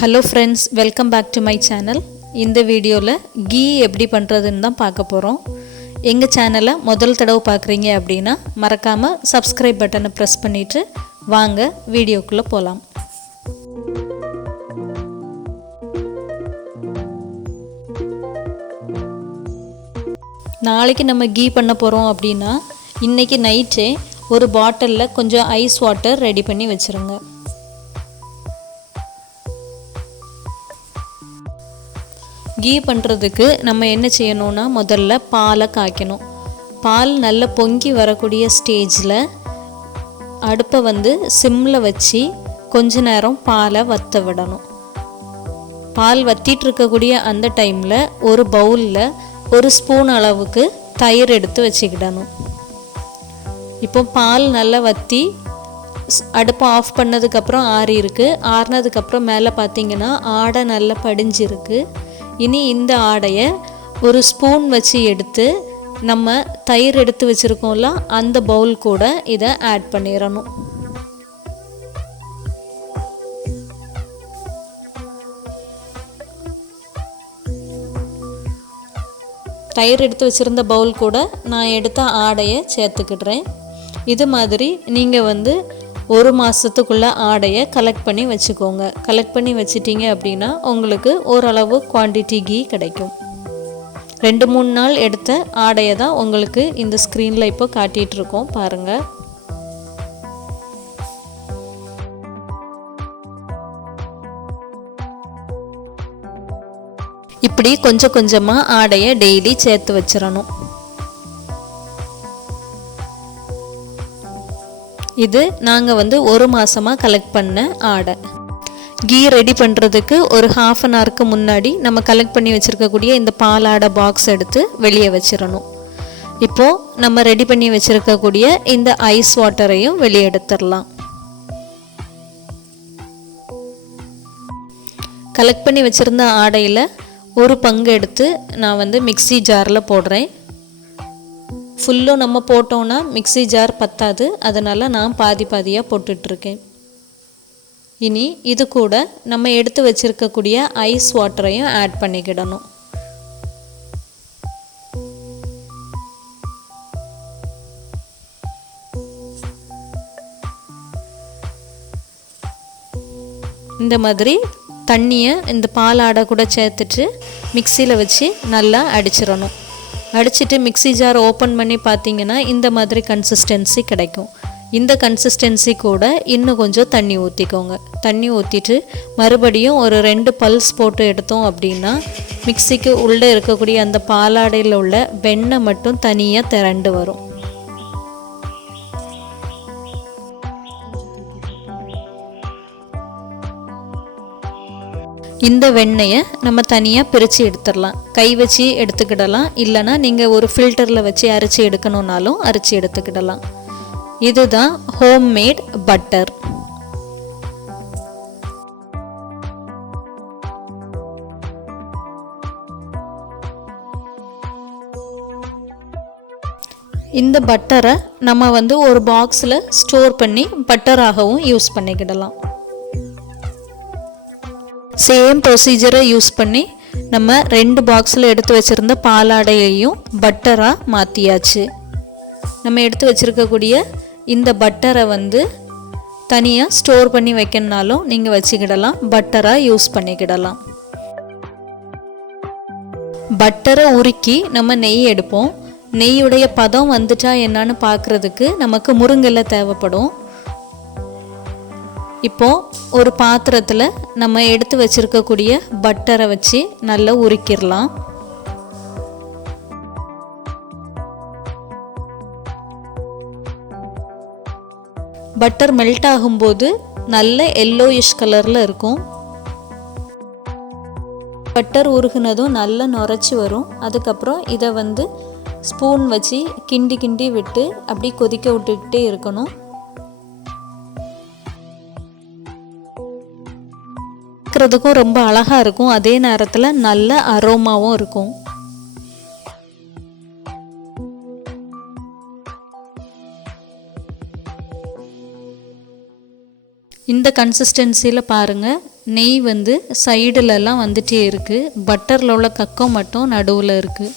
Hello friends, welcome back to my channel. இந்த வீடியோல key எப்படி பண்றதுன்னு தான் பார்க்க போறோம். எங்க சேனலை முதல் தடவை பார்க்கறீங்க அப்படினா மறக்காம subscribe பட்டனை பிரஸ் பண்ணிட்டு வாங்க வீடியோக்குள்ள போலாம். நாளைக்கு நம்ம கீ பண்ண போறோம் அப்படினா இன்னைக்கு நைட்டே ஒரு பாட்டில்ல கொஞ்சம் ஐஸ் வாட்டர் ரெடி பண்ணி வச்சிருங்க. கீ பண்ணுறதுக்கு நம்ம என்ன செய்யணும்னா முதல்ல பாலை காய்க்கணும். பால் நல்லா பொங்கி வரக்கூடிய ஸ்டேஜில் அடுப்பை சிம்மில் வச்சு கொஞ்ச நேரம் பாலை வற்ற விடணும். பால் வற்றிட்டு இருக்கக்கூடிய அந்த டைமில் ஒரு பவுலில் ஒரு ஸ்பூன் அளவுக்கு தயிர் எடுத்து வச்சுக்கிடணும். இப்போ பால் நல்லா வற்றி அடுப்பை ஆஃப் பண்ணதுக்கப்புறம் ஆறினதுக்கப்புறம் மேலே பார்த்திங்கன்னா ஆடை நல்லா படிஞ்சிருக்கு. இனி இந்த ஆடையை ஒரு ஸ்பூன் வச்சு எடுத்து நம்ம தயிர் எடுத்து வச்சுருக்கோம்ல அந்த பவுல் கூட இதை ஆட் பண்ணிடணும். தயிர் எடுத்து வச்சுருந்த பவுல் கூட நான் எடுத்த ஆடையை சேர்த்துக்கிடுறேன். இது மாதிரி நீங்கள் ஒரு மாதத்துக்குள்ள ஆடையை கலெக்ட் பண்ணி வச்சுக்கோங்க. கலெக்ட் பண்ணி வச்சிட்டிங்க அப்படின்னா உங்களுக்கு ஓரளவு குவான்டிட்டி கீ கிடைக்கும். 2-3 நாள் எடுத்த ஆடையை தான் உங்களுக்கு இந்த ஸ்க்ரீனில் இப்போ காட்டிகிட்டு இருக்கோம் பாருங்கள். இப்படி கொஞ்சம் கொஞ்சமாக ஆடையை டெய்லி சேர்த்து வச்சிடணும். இது நாங்கள் ஒரு மாதமாக கலெக்ட் பண்ண ஆடை. கீ ரெடி பண்ணுறதுக்கு ஒரு ½ அன் ஹவருக்கு முன்னாடி நம்ம கலெக்ட் பண்ணி வச்சுருக்கக்கூடிய இந்த பால் ஆடை பாக்ஸ் எடுத்து வெளியே வச்சிடணும். இப்போது நம்ம ரெடி பண்ணி வச்சுருக்கக்கூடிய இந்த ஐஸ் வாட்டரையும் வெளியே எடுத்துடலாம். கலெக்ட் பண்ணி வச்சுருந்த ஆடையில் ஒரு பங்கு எடுத்து நான் மிக்ஸி ஜாரில் போடுறேன். ஃபுல்லும் நம்ம போட்டோன்னா மிக்ஸி ஜார் பத்தாது, அதனால் நான் பாதியாக போட்டுட்ருக்கேன். இனி இது கூட நம்ம எடுத்து வச்சுருக்கக்கூடிய ஐஸ் வாட்டரையும் ஆட் பண்ணிக்கிடணும். இந்த மாதிரி தண்ணியை இந்த பால் ஆடை கூட சேர்த்துட்டு மிக்சியில் வச்சு நல்லா அடிச்சிடணும். அடிச்சுட்டு மிக்ஸி ஜார் ஓப்பன் பண்ணி பார்த்தீங்கன்னா இந்த மாதிரி கன்சிஸ்டன்சி கிடைக்கும். இந்த கன்சிஸ்டன்சி கூட இன்னும் கொஞ்சம் தண்ணி ஊற்றிக்கோங்க. தண்ணி ஊற்றிட்டு மறுபடியும் ஒரு 2 பல்ஸ் போட்டு எடுத்தோம் அப்படின்னா மிக்சிக்கு உள்ளே இருக்கக்கூடிய அந்த பாலாடையில் உள்ள வெண்ணெய் மட்டும் தனியாக திரண்டு வரும். இந்த வெண்ணெயை நம்ம தனியாக பிரித்து எடுத்துடலாம். கை வச்சு எடுத்துக்கிடலாம், இல்லைனா நீங்கள் ஒரு ஃபில்டரில் வச்சு அரைச்சி எடுக்கணுன்னாலும் அரைச்சி எடுத்துக்கிடலாம். இதுதான் ஹோம்மேட் பட்டர். இந்த பட்டரை நம்ம ஒரு பாக்ஸில் ஸ்டோர் பண்ணி பட்டராகவும் யூஸ் பண்ணிக்கிடலாம். சேம் ப்ரொசீஜரை யூஸ் பண்ணி நம்ம 2 பாக்ஸில் எடுத்து வச்சுருந்த பாலாடையையும் பட்டராக மாற்றியாச்சு. நம்ம எடுத்து வச்சுருக்கக்கூடிய இந்த பட்டரை தனியாக ஸ்டோர் பண்ணி வைக்கணுனாலும் நீங்கள் வச்சுக்கிடலாம், பட்டராக யூஸ் பண்ணிக்கிடலாம். பட்டரை உருக்கி நம்ம நெய் எடுப்போம். நெய்யுடைய பதம் வந்துட்டா என்னன்னு பார்க்குறதுக்கு நமக்கு முருங்கெல்லை தேவைப்படும். இப்போது ஒரு பாத்திரத்தில் நம்ம எடுத்து வச்சுருக்கக்கூடிய பட்டரை வச்சு நல்லா உருக்கிடலாம். பட்டர் மெல்ட் ஆகும்போது நல்ல எல்லோயிஷ் கலரில் இருக்கும். பட்டர் உருகுனதும் நல்லா நுரைச்சி வரும். அதுக்கப்புறம் இதை ஸ்பூன் வச்சு கிண்டி கிண்டி விட்டு அப்படி கொதிக்க விட்டுக்கிட்டே இருக்கணும். பார்க்குறதுக்கும் ரொம்ப அழகாக இருக்கும், அதே நேரத்தில் நல்ல அரோமாவும் இருக்கும். இந்த கன்சிஸ்டன்சியில் பாருங்கள் நெய் வந்து சைடுலலாம் வந்துட்டே இருக்குது. பட்டரில் உள்ள கக்கம் மட்டும் நடுவில் இருக்குது.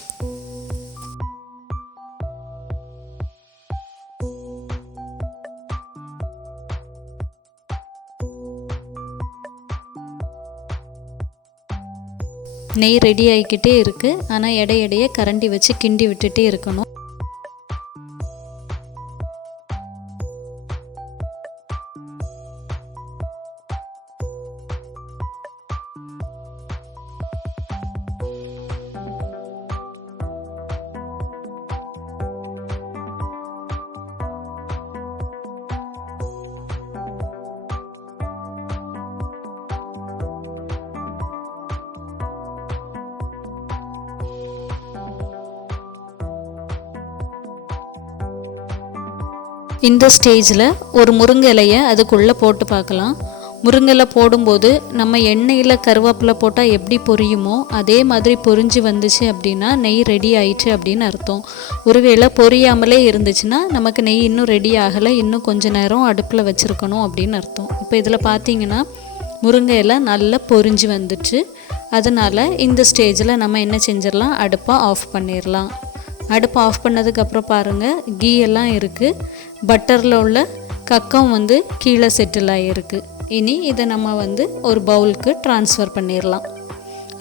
நெய் ரெடி ஆகிக்கிட்டே இருக்குது. ஆனால் இடையிடையே கரண்டி வச்சு கிண்டி விட்டுட்டே இருக்கணும். இந்த ஸ்டேஜில் ஒரு முருங்கை இலையை அதுக்குள்ளே போட்டு பார்க்கலாம். முருங்கை இலை போடும்போது நம்ம எண்ணெயில் கருவேப்பிலை போட்டால் எப்படி பொரியுமோ அதே மாதிரி பொரிஞ்சு வந்துச்சு அப்படின்னா நெய் ரெடி ஆயிடுச்சு அப்படின்னு அர்த்தம். ஒருவேளை பொரியாமலே இருந்துச்சுன்னா நமக்கு நெய் இன்னும் ரெடி ஆகலை, இன்னும் கொஞ்ச நேரம் அடுப்பில் வச்சுருக்கணும் அப்படின்னு அர்த்தம். இப்போ இதில் பார்த்தீங்கன்னா முருங்கை இலை நல்லா பொரிஞ்சு வந்துச்சு. அதனால் இந்த ஸ்டேஜில் நம்ம என்ன செஞ்சிடலாம், அடுப்பை ஆஃப் பண்ணிடலாம். அடுப்பை ஆஃப் பண்ணதுக்கப்புறம் பாருங்கள், கீ எல்லாம் இருக்குது. பட்டரில் உள்ள கக்கம் வந்து கீழே செட்டில் ஆகிருக்கு. இனி இதை நம்ம வந்து ஒரு பவுலுக்கு ட்ரான்ஸ்ஃபர் பண்ணிடலாம்.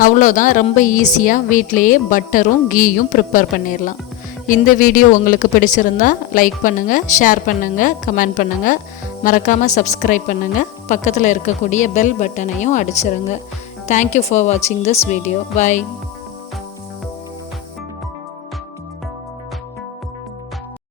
அவ்வளோதான், ரொம்ப ஈஸியாக வீட்டிலையே பட்டரும் கீயும் ப்ரிப்பேர் பண்ணிடலாம். இந்த வீடியோ உங்களுக்கு பிடிச்சிருந்தா லைக் பண்ணுங்கள், ஷேர் பண்ணுங்கள், கமெண்ட் பண்ணுங்கள். மறக்காமல் சப்ஸ்கிரைப் பண்ணுங்கள். பக்கத்தில் இருக்கக்கூடிய பெல் பட்டனையும் அடிச்சிருங்க. தேங்க்யூ ஃபார் வாட்சிங் திஸ் வீடியோ. பை.